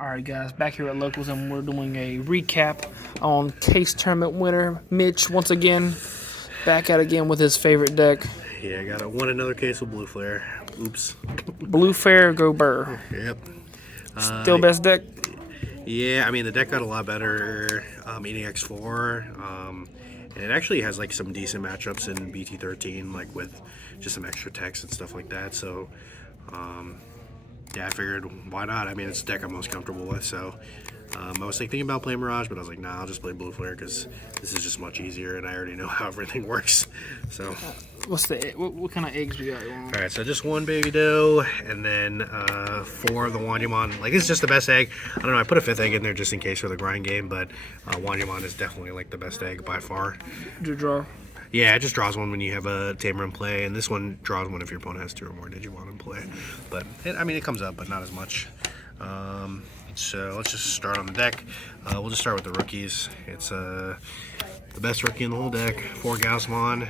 Alright guys, back here at Locals and we're doing a recap on Case Tournament winner Mitch once again. Back at again with his favorite deck. Yeah, I got won another case with Blue Flare. Oops. Blue Fair, go Burr. Yep. Still best deck? Yeah, I mean the deck got a lot better eating X4. And it actually has like some decent matchups in BT13, like with just some extra text and stuff like that. So yeah, I figured why not? I mean, it's the deck I'm most comfortable with. So I was like thinking about playing Mirage, but I was like, nah, I'll just play Blue Flare because this is just much easier, and I already know how everything works. So what kind of eggs we got? all right, so just one baby doe, and then 4 of the Wanyamon. Like, this is just the best egg. I don't know, I put a 5th egg in there just in case for the grind game, but Wanyamon is definitely like the best egg by far. Did you draw? Yeah, it just draws one when you have a Tamer in play, and this one draws one if your opponent has 2 or more Digimon in play. But I mean, it comes up, but not as much. So let's just start on the deck. We'll just start with the rookies. It's the best rookie in the whole deck, 4 Gaussmon.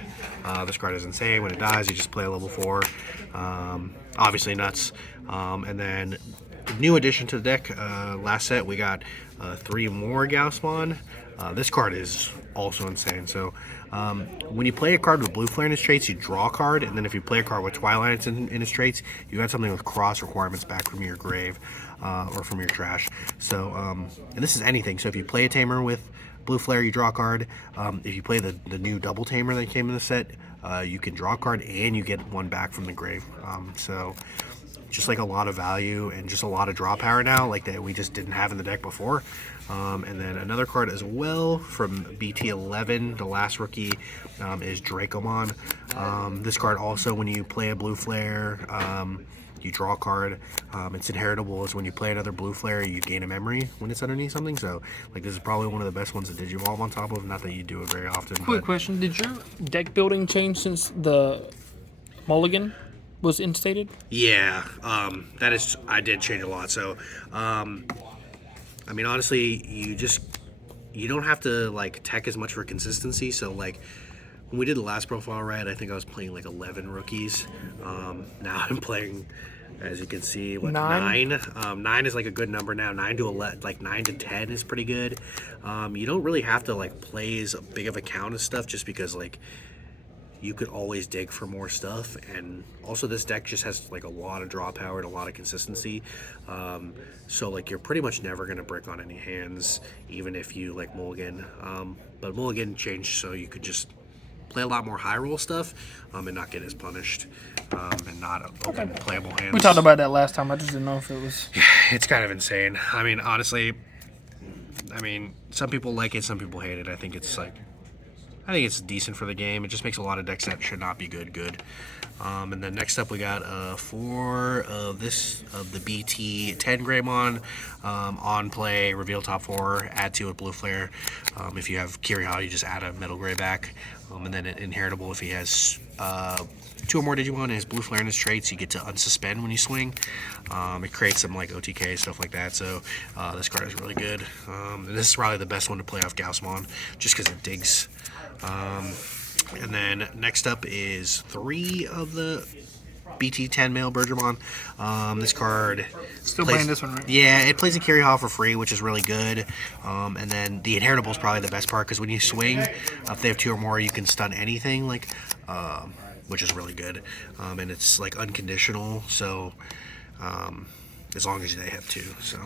This card is insane. When it dies, you just play a level 4. Obviously nuts. And then new addition to the deck, last set we got 3 more Gaussmon. This card is also insane. So when you play a card with Blue Flare in its traits, you draw a card, and then if you play a card with Twilight in its traits, you got something with cross requirements back from your grave or from your trash. So and this is anything. So if you play a Tamer with Blue Flare, you draw a card. If you play the new double Tamer that came in the set, you can draw a card and you get one back from the grave. So just like a lot of value and just a lot of draw power now, like that we just didn't have in the deck before. And then another card as well from BT11, the last rookie, is Dracomon. This card also, when you play a Blue Flare, you draw a card. It's inheritable, is when you play another Blue Flare, you gain a memory when it's underneath something. So like this is probably one of the best ones to Digivolve on top of. Not that you do it very often. Quick question, did your deck building change since the Mulligan was instated? Yeah, I did change a lot. So I mean, honestly, you don't have to like tech as much for consistency. So like when we did the last profile raid, I think I was playing like 11 rookies. Now I'm playing, as you can see, what, 9. 9 is like a good number now. 9 to 11, like 9 to 10 is pretty good. You don't really have to like play as big of a count of stuff, just because like you could always dig for more stuff. And also this deck just has like a lot of draw power and a lot of consistency. So like you're pretty much never going to brick on any hands, even if you like Mulligan. But Mulligan changed so you could just play a lot more high roll stuff and not get as punished and not open playable hands. We talked about that last time. I just didn't know if it was... Yeah, it's kind of insane. I mean, honestly, some people like it, some people hate it. I think it's decent for the game. It just makes a lot of decks that should not be good. And then next up we got 4 of the BT 10 Greymon on play, reveal top 4, add 2 with Blue Flare. If you have Kiriha, you just add a Metal Gray back. And then inheritable, if he has 2 or more Digimon and his Blue Flare in his traits, you get to unsuspend when you swing. It creates some like OTK stuff like that. So this card is really good. And this is probably the best one to play off Gaussmon, just because it digs. And then next up is 3 of the BT10 male Bergermon. This card Still playing this one, right? Yeah, it plays a Carry Hall for free, which is really good. And then the inheritable is probably the best part, because when you swing, if they have 2 or more, you can stun anything, like which is really good. And it's like unconditional, so as long as they have 2. So.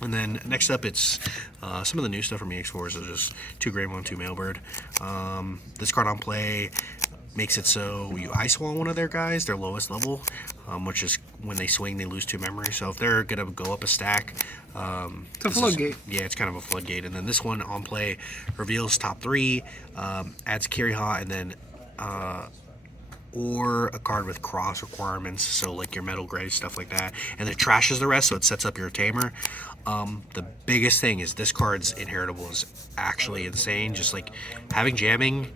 And then next up, it's some of the new stuff from EX4s. Is just 2 Greymon, 2 Mailbird. This card on play makes it so you ice wall one of their guys, their lowest level, which is when they swing, they lose 2 memory. So if they're gonna go up a stack, it's a floodgate. Yeah, it's kind of a floodgate. And then this one on play reveals top 3, adds Kiriha, and then or a card with cross requirements, so like your Metal Gray, stuff like that, and it trashes the rest, so it sets up your Tamer. The biggest thing is this card's inheritable is actually insane. Just like having jamming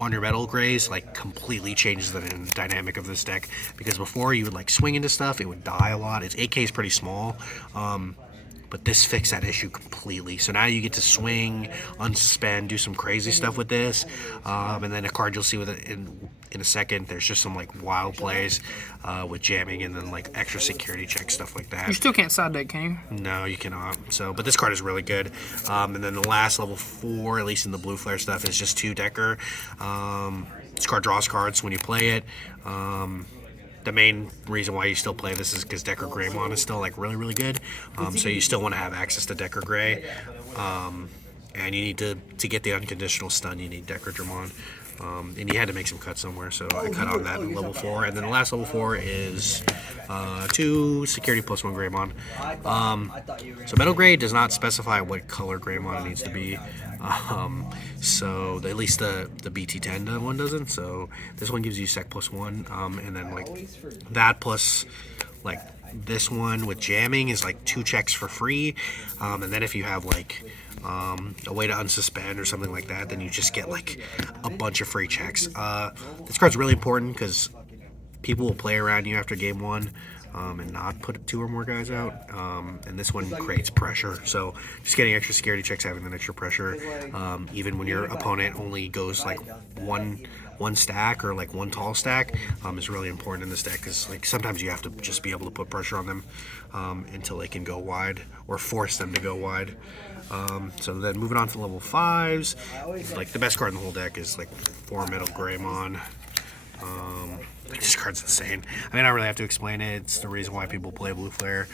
on your Metal Grays like completely changes the dynamic of this deck, because before you would like swing into stuff, it would die a lot. Its 8K is pretty small, but this fixed that issue completely. So now you get to swing, unsuspend, do some crazy stuff with this, and then a card you'll see with it in a second. There's just some like wild plays with jamming and then like extra security check stuff like that. You still can't side deck, can you? No, you cannot. So, but this card is really good. And then the last level 4, at least in the blue flare stuff, is just 2 Decker. This card draws cards when you play it. The main reason why you still play this is because Decker Greymon is still like really good. So you still want to have access to Decker Gray. And you need to get the unconditional stun, you need Decker Dramon. And you had to make some cuts somewhere, so I cut on that in level 4. And then the last level 4 is 2 security plus 1 Greymon. So Metal Gray does not specify what color Greymon it needs to be. So at least the BT10 one doesn't. So this one gives you sec plus 1, and then like that plus like this one with jamming is like 2 checks for free. And then if you have like a way to unsuspend or something like that, then you just get like a bunch of free checks. This card's really important because people will play around you after game 1 and not put 2 or more guys out, and this one creates pressure. So just getting extra security checks, having that extra pressure, even when your opponent only goes like one stack or like 1 tall stack, is really important in this deck, because like sometimes you have to just be able to put pressure on them until they can go wide, or force them to go wide. So then moving on to level 5s, like the best card in the whole deck is like 4 Metal Greymon. This card's insane. I mean, I don't really have to explain it. It's the reason why people play Blue Flare.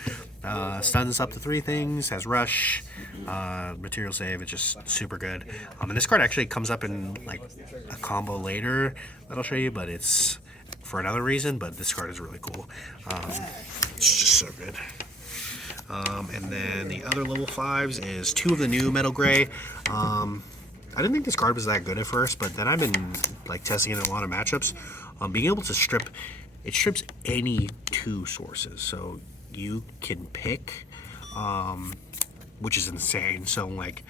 Stuns up to 3 things, has Rush, Material Save. It's just super good. And this card actually comes up in like a combo later that I'll show you, but it's for another reason. But this card is really cool. It's just so good. And then the other level 5s is 2 of the new Metal Gray. I didn't think this card was that good at first, but then I've been like testing it in a lot of matchups. Being able to strips any 2 sources, so you can pick, which is insane. So like,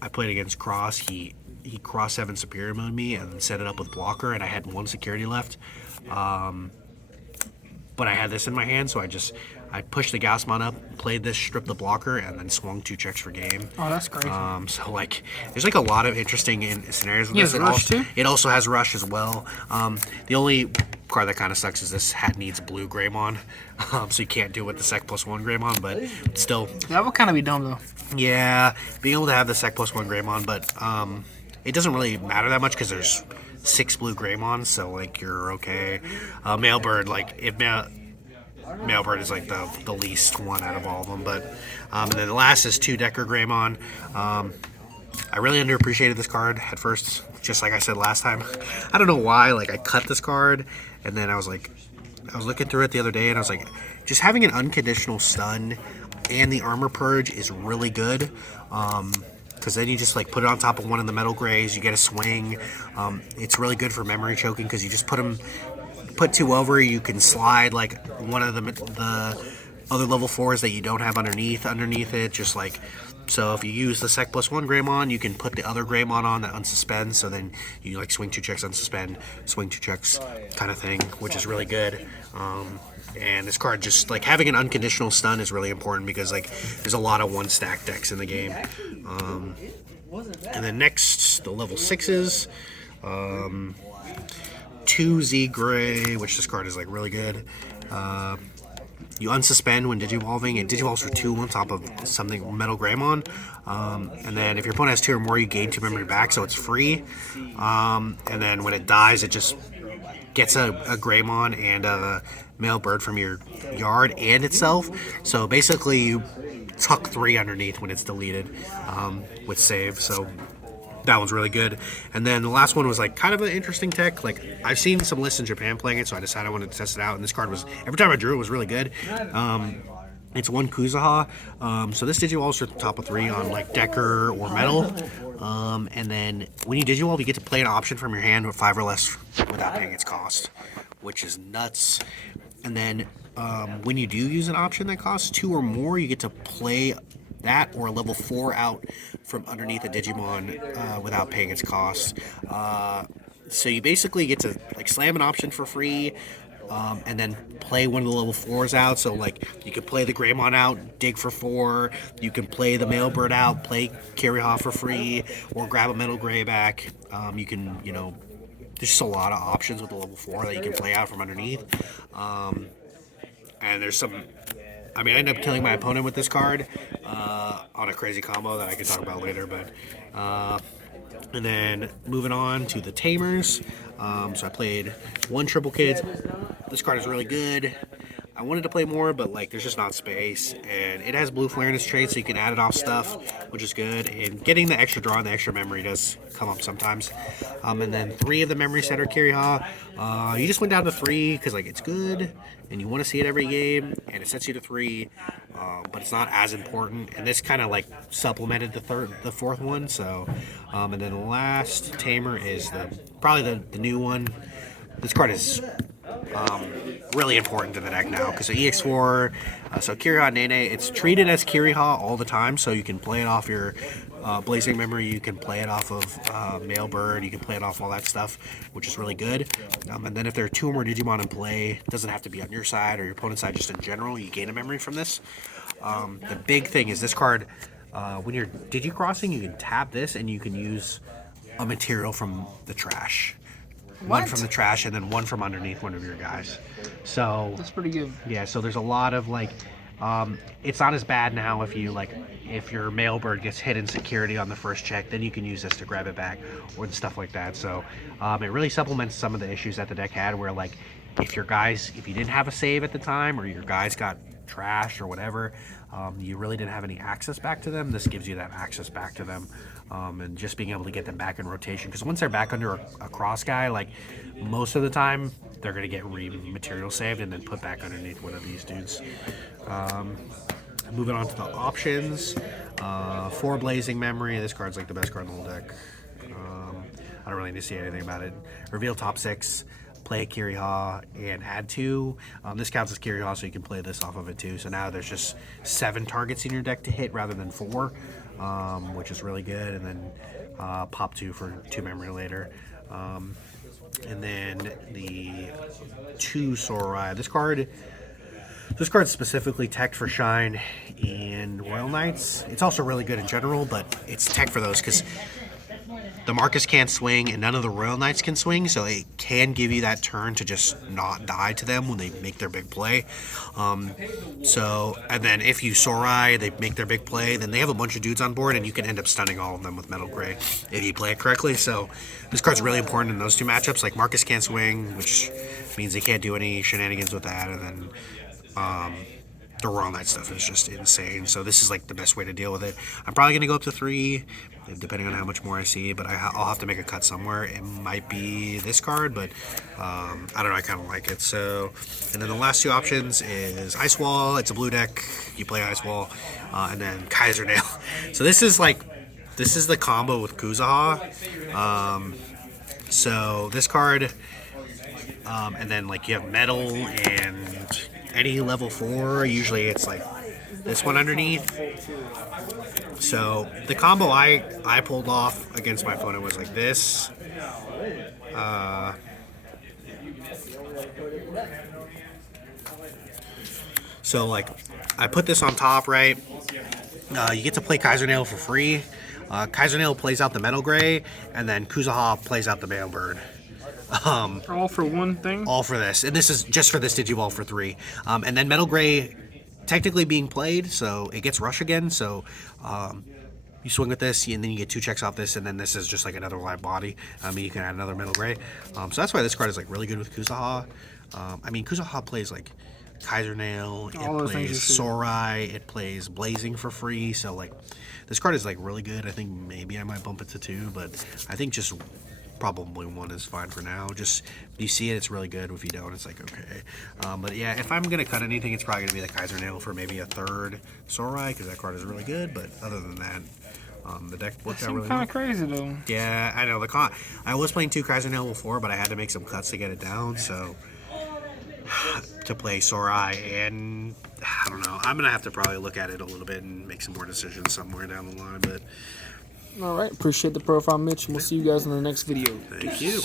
I played against Cross. He cross 7 superior mode me and set it up with blocker, and I had 1 security left. But I had this in my hand, so I pushed the Gasmon up, played this, stripped the blocker, and then swung 2 checks for game. Oh, that's crazy. So like, there's like a lot of interesting scenarios with this. Rush too? It also has Rush as well. The only card that kind of sucks is this hat needs blue Greymon, so you can't do it with the sec plus 1 Greymon, but still. That would kind of be dumb though. Yeah, being able to have the sec plus 1 Greymon, but it doesn't really matter that much because there's 6 blue Greymons, so like you're okay. Mailbird, like if Mailbird is like the least one out of all of them, but and then the last is 2 Decker Greymon. I really underappreciated this card at first, just like I said last time. I don't know why, like I cut this card, and then I was looking through it the other day, and I was like, just having an unconditional stun and the armor purge is really good. Because then you just like put it on top of one of the Metal Grays, you get a swing. It's really good for memory choking because you just put 2 over, you can slide like one of the other level 4s that you don't have underneath it, just like, so if you use the sec plus 1 Greymon, you can put the other Greymon on that unsuspends, so then you like swing 2 checks, unsuspend, swing 2 checks kind of thing, which is really good. And this card, just like having an unconditional stun is really important because like there's a lot of 1 stack decks in the game. And then next, the level 6s. 2 Z Gray, which this card is like really good. You unsuspend when digivolving, and digivolves for 2 on top of something Metal Greymon. And then if your opponent has 2 or more, you gain 2 memory back, so it's free. And then when it dies, it just gets a Greymon and a male bird from your yard and itself. So basically, you tuck 3 underneath when it's deleted with save. So that one's really good. And then the last one was like kind of an interesting tech. Like I've seen some lists in Japan playing it, so I decided I wanted to test it out. And this card was, every time I drew it, was really good. It's 1 Kuzaha. So this digivolves for top of 3 on like Decker or Metal. And then when you digivolve, you get to play an option from your hand with 5 or less without paying its cost, which is nuts. And then when you do use an option that costs 2 or more, you get to play that or a level 4 out from underneath a Digimon without paying its cost. So you basically get to like slam an option for free, and then play one of the level 4s out. So like you could play the Greymon out, dig for 4. You can play the Mailbird out, play Kiriha for free, or grab a Metal Gray back. You can, there's just a lot of options with the level 4 that you can play out from underneath. And there's some. I mean, I ended up killing my opponent with this card on a crazy combo that I can talk about later. But and then moving on to the Tamers. So I played 1 Triple Kids. This card is really good. I wanted to play more, but like there's just not space, and it has blue flare in its trait, so you can add it off stuff, which is good. And getting the extra draw and the extra memory does come up sometimes. And then 3 of the memory set are Kiriha. You just went down to 3 because like it's good, and you want to see it every game, and it sets you to 3, but it's not as important. And this kind of like supplemented the 4th one. So, and then the last Tamer is probably the new one. This card is really important to the deck now because the EX4, so Kiriha Nene, it's treated as Kiriha all the time, so you can play it off your Blazing Memory, you can play it off of Mailbird, you can play it off all that stuff, which is really good. And then if there are 2 or more Digimon in play, it doesn't have to be on your side or your opponent's side, just in general, you gain a memory from this. The big thing is this card, when you're Digicrossing, you can tap this and you can use a material from the trash. One from the trash and then 1 from underneath one of your guys. So That's pretty good. yeah, so there's a lot of like it's not as bad now if your Mailbird gets hit in security on the first check, then you can use this to grab it back or the stuff like that. So it really supplements some of the issues that the deck had where like if you didn't have a save at the time or your guys got trashed or whatever, you really didn't have any access back to them. This gives you that access back to them. And just being able to get them back in rotation, because once they're back under a cross guy, like most of the time they're going to get material saved and then put back underneath one of these dudes. Moving on to the options, 4 Blazing Memory. This card's like the best card in the whole deck. I don't really need to see anything about it. Reveal top 6, play Kiriha, and add 2. This counts as Kiriha, so you can play this off of it too. So now there's just 7 targets in your deck to hit rather than 4. Which is really good, and then pop 2 for 2 memory later. And then the 2 Sorai. This card's specifically teched for Shine and Royal Knights. It's also really good in general, but it's tech for those because the Marcus can't swing and none of the Royal Knights can swing, so it can give you that turn to just not die to them when they make their big play. And then if you Sorai, they make their big play, then they have a bunch of dudes on board and you can end up stunning all of them with Metal Gray if you play it correctly. So this card's really important in those 2 matchups. Like Marcus can't swing, which means they can't do any shenanigans with that, and then the Royal Knight stuff is just insane. So this is like the best way to deal with it. I'm probably going to go up to 3, depending on how much more I see, but I'll have to make a cut somewhere. It might be this card, but I don't know, I kind of like it. So, and then the last 2 options is Ice Wall. It's a blue deck. You play Ice Wall, and then Kaiser Nail. So this is the combo with Kuzaha. So this card, and then like you have Metal and any level 4. Usually it's like this one underneath. So the combo I pulled off against my opponent was like this. So like I put this on top, right? You get to play Kaiser Nail for free. Kaiser Nail plays out the Metal Gray, and then Kuzaha plays out the Mailbird. All for one thing? All for this. And this is just for this Digivolve for 3. And then Metal Gray technically being played, so it gets Rush again. So you swing with this, and then you get 2 checks off this, and then this is just like another live body. You can add another Metal Gray. So that's why this card is like really good with Kuzaha. Kuzaha plays like Kaiser Nail, it plays Sorai, it plays Blazing for free. So like this card is like really good. I think maybe I might bump it to 2, but I think just probably 1 is fine for now. Just you see it, it's really good. If you don't, it's like okay. But yeah, if I'm gonna cut anything, it's probably gonna be the Kaiser Nail for maybe a 3rd Sorai, because that card is really good. But other than that, the deck worked out really kind well. of crazy though. Yeah, I know I was playing 2 Kaiser Nail before, but I had to make some cuts to get it down. So to play Sorai, and I don't know. I'm gonna have to probably look at it a little bit and make some more decisions somewhere down the line. But All right, appreciate the profile, Mitch, and we'll see you guys in the next video. thank you.